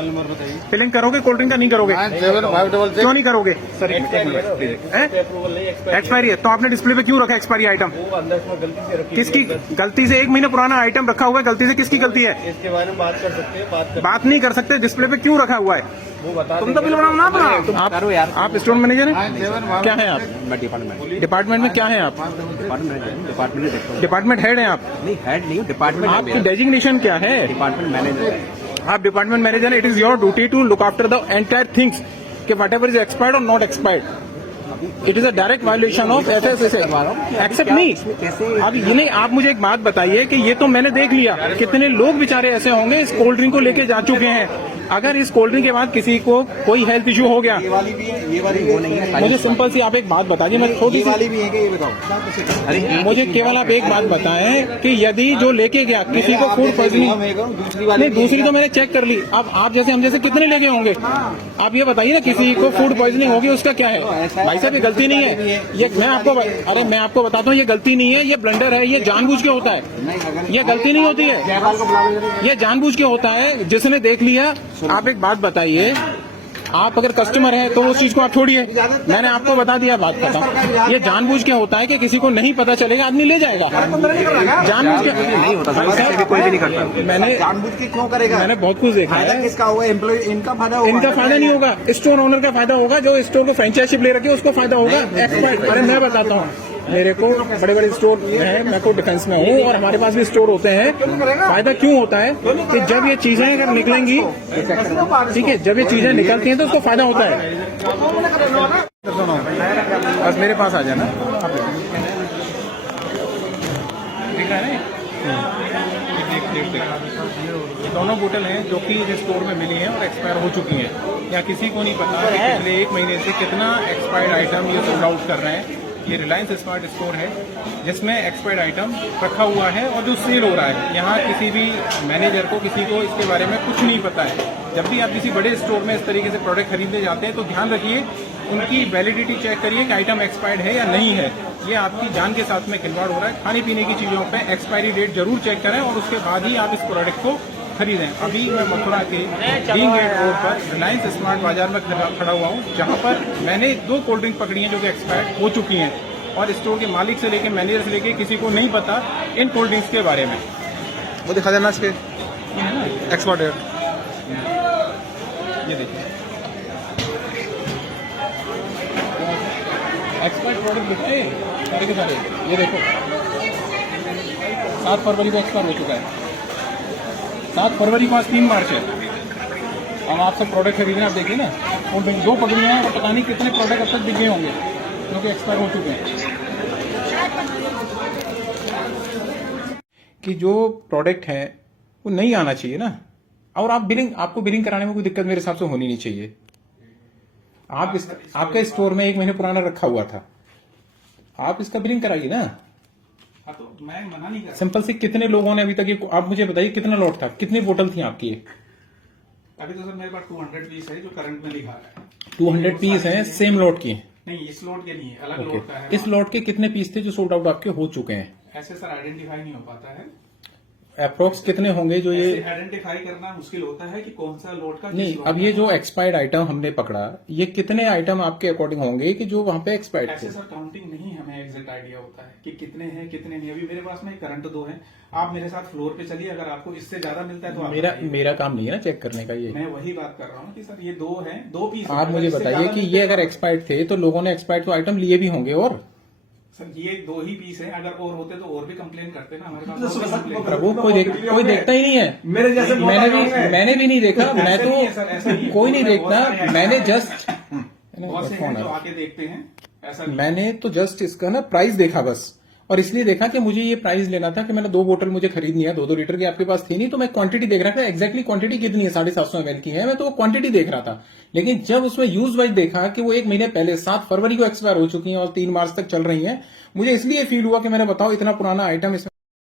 Mobile number बताइए। Filling करोगे cold drink का? नहीं करोगे? 9756 क्यों नहीं करोगे सर? अप्रूवल नहीं एक्सपायरी है तो आपने डिस्प्ले पे क्यों रखा एक्सपायरी आइटम? वो अंदर इसमें गलती से रखी किसकी हुई है। गलती से? 1 महीने पुराना आइटम रखा हुआ है, गलती से किसकी गलती है? इसके बारे में बात कर सकते हैं, बात नहीं कर सकते, डिस्प्ले पे क्यों रखा हुआ है? वो बता तुम तो बिल बनाओ ना बनाओ। तुम आप करो यार। आप स्टोर मैनेजर हैं? क्या है आप? मैं डिपार्टमेंट डिपार्टमेंट में क्या है आप? डिपार्टमेंट हेड हैं आप? नहीं, हेड नहीं हूँ, डिपार्टमेंट आपकी डेजिग्नेशन क्या है? Department manager. आप department manager, it is your duty to look after the entire things कि वट एवर इज एक्सपायर्ड और not expired. It is a direct violation of SSS. Except नहीं। अब ये नहीं, आप मुझे एक बात बताइए कि ये तो मैंने देख लिया, कितने लोग बेचारे ऐसे होंगे इस कोल्ड ड्रिंक को लेके जा चुके हैं। अगर इस कोल्ड ड्रिंक के बाद किसी को कोई हेल्थ इश्यू हो गया, ये वाली भी है, ये वाली वो नहीं है। मुझे सिंपल सी आप एक बात बताइए, मैं छोटी ये सी वाली भी है कि ये बताओ। अरे मुझे केवल आप एक बात बताएं कि यदि जो लेके गया किसी को फूड पॉइजनिंग, दूसरी वाली नहीं दूसरी तो मैंने चेक कर ली। अब आप जैसे हम जैसे कितने लेके होंगे? आप ये बताइए ना, किसी को फूड पॉइजनिंग होगी उसका क्या है? भाई साहब ये गलती नहीं है, ये मैं आपको बताता हूँ, ये गलती नहीं है, ये ब्लंडर है, ये जानबूझ के होता है। ये गलती नहीं होती है, ये जानबूझ के होता है। जिसने देख लिया, आप एक बात बताइए, आप अगर कस्टमर हैं तो उस चीज को आप छोड़िए, मैंने आपको बता दिया बात खत्म। ये जानबूझ के होता है कि किसी को नहीं पता चलेगा, आदमी ले जाएगा जानबूझ के। नहीं होता सर, कोई भी नहीं करता। मैंने जानबूझ के क्यों करेगा? मैंने बहुत कुछ देखा फायदा है। किसका होगा? एम्प्लॉय, इनका फायदा होगा। इनका फायदा नहीं होगा, स्टोर ओनर का फायदा होगा, जो स्टोर को फ्रेंचाइजशिप ले रखी है उसको फायदा होगा। एक्सपायर्ड, अरे मैं बताता हूँ, मेरे को बड़े बड़े स्टोर है, मैं को डिफेंस में हूँ और हमारे पास भी स्टोर होते हैं। फायदा क्यों होता है कि जब ये चीजें अगर निकलेंगी, ठीक है, जब ये चीजें निकलती हैं तो उसको फायदा होता है। बस मेरे पास आ जाना। दिख रहा है ये दोनों बोतल हैं जो कि इस स्टोर में मिली हैं और एक्सपायर हो चुकी हैं। या किसी को नहीं पता कि पिछले 1 महीने से कितना एक्सपायर्ड आइटम ये सोल्ड आउट कर रहे हैं। ये रिलायंस स्मार्ट स्टोर है जिसमें एक्सपायर्ड आइटम रखा हुआ है और जो सेल हो रहा है। यहाँ किसी भी मैनेजर को, किसी को इसके बारे में कुछ नहीं पता है। जब भी आप किसी बड़े स्टोर में इस तरीके से प्रोडक्ट खरीदने जाते हैं तो ध्यान रखिए, उनकी वैलिडिटी चेक करिए कि आइटम एक्सपायर्ड है या नहीं है। ये आपकी जान के साथ में खिलवाड़ हो रहा है। खाने पीने की चीजों पे एक्सपायरी डेट जरूर चेक करें और उसके बाद ही आप इस प्रोडक्ट को खरीदें। अभी मैं मथुरा के ग्रीन गेट रोड पर रिलायंस स्मार्ट बाजार में खड़ा हुआ हूँ, जहाँ पर मैंने 2 कोल्ड ड्रिंक पकड़ी हैं जो कि एक्सपायर्ड हो चुकी हैं और स्टोर के मालिक से लेके मैनेजर से लेके किसी को नहीं पता इन कोल्ड ड्रिंक्स के बारे में। वो दिखा देना इसके एक्सपर्ट है। ये देखिए एक्सपायर्ड प्रोडक्ट दिखते हैं सारे के सारे। ये देखो 7 फरवरी को एक्सपायर हो चुका है। 7 फरवरी को आज 3 मार्च है। अब आप सब प्रोडक्ट खरीद रहे हैं, आप देखिए ना, और 2 पकड़ियाँ हैं और पता नहीं कितने प्रोडक्ट अब तक दिख गए होंगे जो कि एक्सपायर हो चुके हैं। कि जो प्रोडक्ट है वो नहीं आना चाहिए ना, और आप आपको बिलिंग कराने में कोई दिक्कत मेरे हिसाब से होनी नहीं चाहिए। आपके स्टोर में 1 महीने पुराना रखा हुआ था, आप इसका बिलिंग कराइए ना। तो मैं मना नहीं कर। सिंपल से कितने लोगों ने अभी तक ये, आप मुझे बताइए कितना लॉट था, कितनी बोतल थी आपकी ये? अभी तो सर मेरे पास 200 पीस है जो करंट में लिखा है। 200 पीस हैं सेम लॉट की? नहीं, इस लोट के नहीं है, अलग लोट का है। इस लॉट के कितने पीस थे जो सोल्ड आउट आपके हो चुके हैं? ऐसे सर आइडेंटिफाई नहीं हो पाता है। अप्रोक्स कितने होंगे जो ये? आइडेंटिफाई करना मुश्किल होता है कि कौन सा लोट का नहीं, अब ये जो एक्सपायर्ड आइटम हमने पकड़ा, ये कितने आइटम आपके अकॉर्डिंग होंगे कि जो वहां पे एक्सपायर्ड थे? ऐसे सर काउंटिंग नहीं हमें एग्जैक्ट आइडिया होता है कि कितने हैं कितने नहीं। अभी मेरे पास में करंट 2 है। आप मेरे साथ फ्लोर पे चलिए, अगर आपको इससे ज्यादा मिलता है तो आप मेरा काम नहीं है ना चेक करने का। ये मैं वही बात कर रहा हूँ कि सर ये 2 हैं, 2 पीस। आप मुझे बताइए कि ये अगर एक्सपायर्ड थे तो लोगों ने एक्सपायर्ड तो आइटम लिए भी होंगे। और सर ये 2 ही पीस है, अगर और होते तो और भी कंप्लेन करते ना हमारे पास। प्रभु कोई देखता ही नहीं है मेरे जैसे मैंने भी नहीं देखा। मैं तो कोई नहीं देखता, मैंने जस्ट बहुत से हैं जो आके देखते हैं। ऐसा मैंने तो जस्ट इसका ना प्राइस देखा बस, और इसलिए देखा कि मुझे ये प्राइस लेना था कि मैंने 2 बोतल मुझे खरीदनी है। 2-2 लीटर की आपके पास थी नहीं, तो मैं क्वांटिटी देख रहा था एग्जैक्टली क्वांटिटी कितनी है, 750 ml की है, मैं तो वो क्वांटिटी देख रहा था। लेकिन जब उसमें यूज वाइज देखा कि वो 1 महीने पहले 7 फरवरी को एक्सपायर हो चुकी है और 3 मार्च तक चल रही है, मुझे इसलिए फील हुआ कि मैंने बताओ इतना पुराना आइटम इसमें